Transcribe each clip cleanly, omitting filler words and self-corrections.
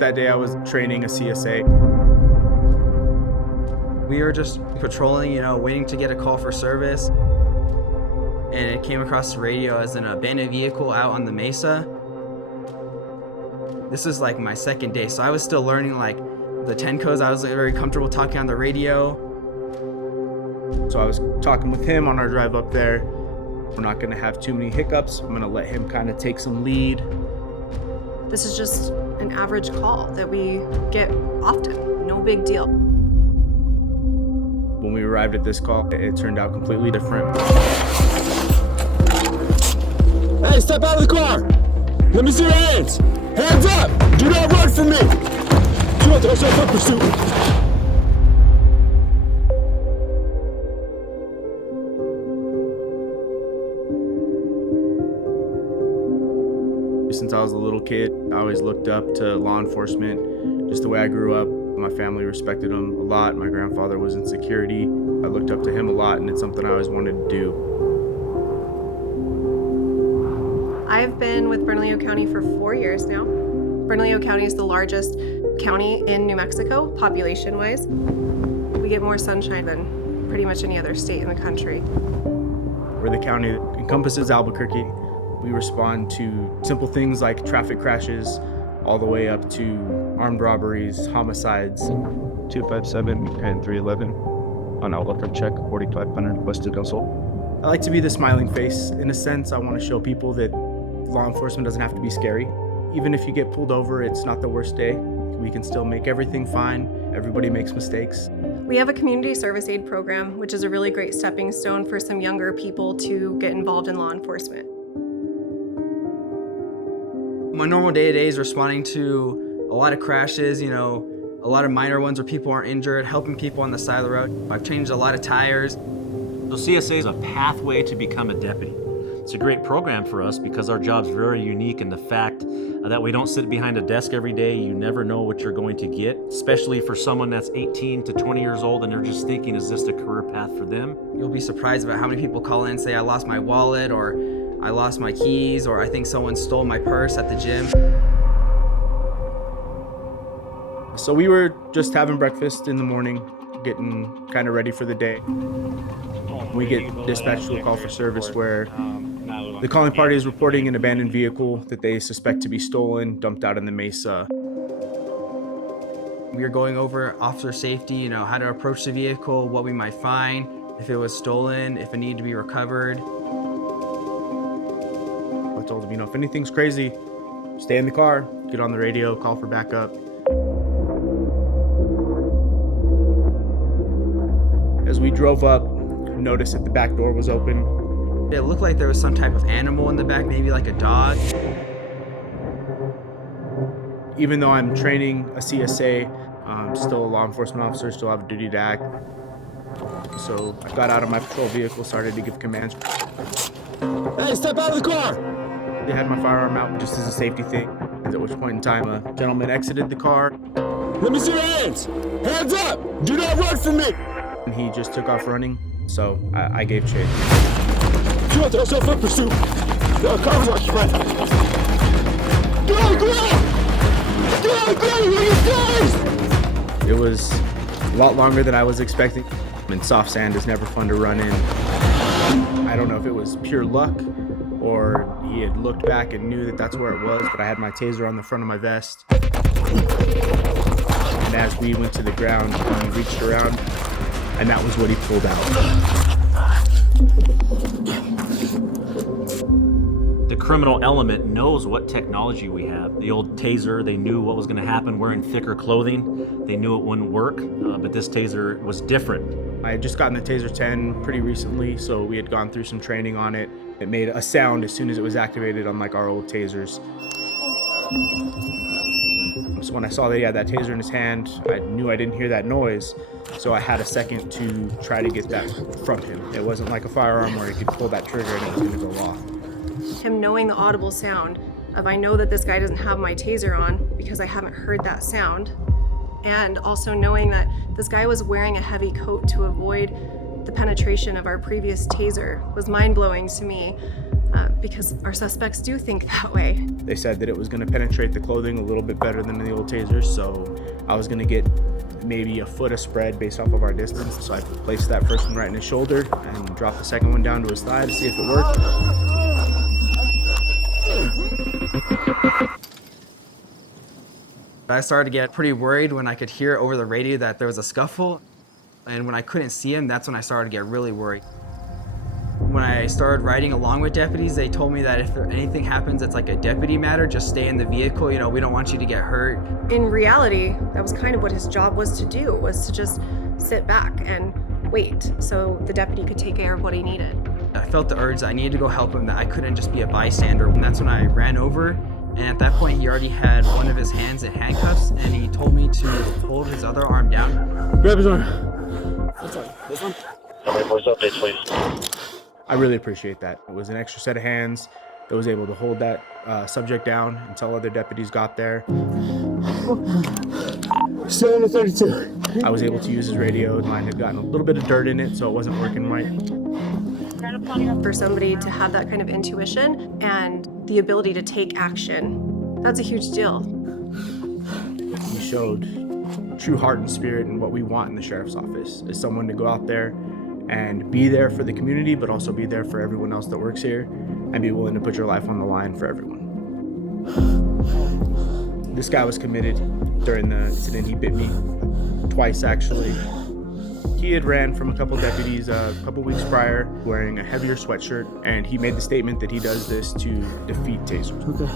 That day I was training a CSA. We were just patrolling, waiting to get a call for service. And it came across the radio as an abandoned vehicle out on the mesa. This is like my second day, so I was still learning like the 10 codes. I was very comfortable talking on the radio. So I was talking with him on our drive up there. We're not gonna have too many hiccups. I'm gonna let him kind of take some lead. This is just an average call that we get often, no big deal. When we arrived at this call, it turned out completely different. Hey, step out of the car! Let me see your hands! Hands up! Do not run from me! Do not throw yourself in pursuit! Since I was a little kid, I always looked up to law enforcement, just the way I grew up. My family respected them a lot. My grandfather was in security. I looked up to him a lot, and it's something I always wanted to do. I've been with Bernalillo County for 4 years now. Bernalillo County is the largest county in New Mexico, population-wise. We get more sunshine than pretty much any other state in the country. We're the county that encompasses Albuquerque. We respond to simple things like traffic crashes, all the way up to armed robberies, homicides. 257 and 311 on outlook and check 4500 West del Sol. I like to be the smiling face. In a sense, I want to show people that law enforcement doesn't have to be scary. Even if you get pulled over, it's not the worst day. We can still make everything fine. Everybody makes mistakes. We have a community service aid program, which is a really great stepping stone for some younger people to get involved in law enforcement. My normal day-to-day is responding to a lot of crashes, a lot of minor ones where people aren't injured, helping people on the side of the road. I've changed a lot of tires. So CSA is a pathway to become a deputy. It's a great program for us because our job's very unique in the fact that we don't sit behind a desk every day. You never know what you're going to get, especially for someone that's 18 to 20 years old and they're just thinking, is this the career path for them? You'll be surprised about how many people call in and say, I lost my wallet, or I lost my keys, or I think someone stole my purse at the gym. So we were just having breakfast in the morning, getting kind of ready for the day. We get dispatched to a call for service where the calling party is reporting an abandoned vehicle that they suspect to be stolen, dumped out in the mesa. We are going over officer safety, how to approach the vehicle, what we might find, if it was stolen, if it needed to be recovered. I told them, if anything's crazy, stay in the car, get on the radio, call for backup. As we drove up, noticed that the back door was open. It looked like there was some type of animal in the back, maybe like a dog. Even though I'm training a CSA, I'm still a law enforcement officer, still have a duty to act. So I got out of my patrol vehicle, started to give commands. Hey, step out of the car! They had my firearm out just as a safety thing, at which point in time a gentleman exited the car. Let me see your hands! Hands up! Do not run from me! And he just took off running, so I gave chase. Do not throw yourself in pursuit! The car was occupied! Get on the ground! Get on the ground, you guys! It was a lot longer than I was expecting. And soft sand is never fun to run in. I don't know if it was pure luck or he had looked back and knew that that's where it was, but I had my taser on the front of my vest. And as we went to the ground, he reached around, and that was what he pulled out. The criminal element knows what technology we have. The old taser, they knew what was going to happen wearing thicker clothing. They knew it wouldn't work, but this taser was different. I had just gotten the Taser 10 pretty recently, so we had gone through some training on it. It made a sound as soon as it was activated, unlike our old tasers. So when I saw that he had that taser in his hand, I knew I didn't hear that noise, so I had a second to try to get that from him. It wasn't like a firearm where he could pull that trigger and it was going to go off. Him knowing the audible sound of, I know that this guy doesn't have my taser on because I haven't heard that sound. And also knowing that this guy was wearing a heavy coat to avoid the penetration of our previous taser was mind-blowing to me. because our suspects do think that way. They said that it was going to penetrate the clothing a little bit better than the old tasers, so I was going to get maybe a foot of spread based off of our distance. So I placed that first one right in his shoulder and dropped the second one down to his thigh to see if it worked. I started to get pretty worried when I could hear over the radio that there was a scuffle. And when I couldn't see him, that's when I started to get really worried. When I started riding along with deputies, they told me that if anything happens, it's like a deputy matter, just stay in the vehicle. We don't want you to get hurt. In reality, that was kind of what his job was to do, was to just sit back and wait so the deputy could take care of what he needed. I felt the urge that I needed to go help him, that I couldn't just be a bystander. And that's when I ran over. And at that point, he already had one of his hands in handcuffs, and he told me to hold his other arm down. Grab his arm. This one? Updates, please. I really appreciate that. It was an extra set of hands that was able to hold that subject down until other deputies got there. 7 to 32. I was able to use his radio. Mine had gotten a little bit of dirt in it, so it wasn't working right. For somebody to have that kind of intuition and the ability to take action, that's a huge deal. He showed true heart and spirit and what we want in the sheriff's office, is someone to go out there and be there for the community, but also be there for everyone else that works here and be willing to put your life on the line for everyone. This guy was committed during the incident. He bit me twice, actually. He had ran from a couple deputies a couple weeks prior wearing a heavier sweatshirt, and he made the statement that he does this to defeat tasers. Okay.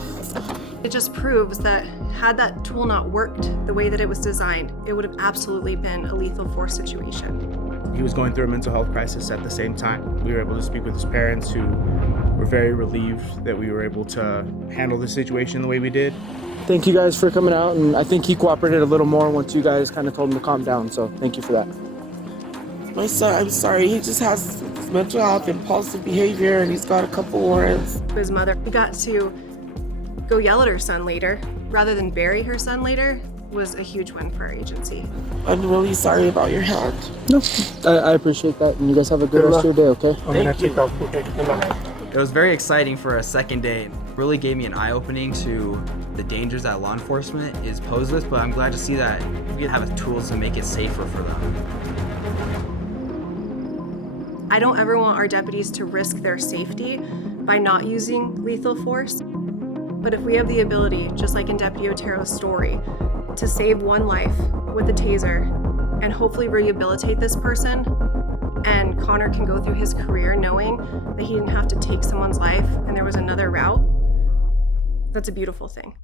It just proves that had that tool not worked the way that it was designed, it would have absolutely been a lethal force situation. He was going through a mental health crisis at the same time. We were able to speak with his parents, who were very relieved that we were able to handle the situation the way we did. Thank you guys for coming out, and I think he cooperated a little more once you guys kind of told him to calm down, so thank you for that. My son, I'm sorry, he just has mental health, impulsive behavior, and he's got a couple warrants. His mother got to go yell at her son later, rather than bury her son later, was a huge win for our agency. I'm really sorry about your hand. No, I appreciate that, and you guys have a good rest of your day, okay? I'm gonna take off. Okay, good luck. It was very exciting for a second day. It really gave me an eye-opening to the dangers that law enforcement is posed with, but I'm glad to see that we can have the tools to make it safer for them. I don't ever want our deputies to risk their safety by not using lethal force. But if we have the ability, just like in Deputy Otero's story, to save one life with a taser and hopefully rehabilitate this person, and Connor can go through his career knowing that he didn't have to take someone's life and there was another route, that's a beautiful thing.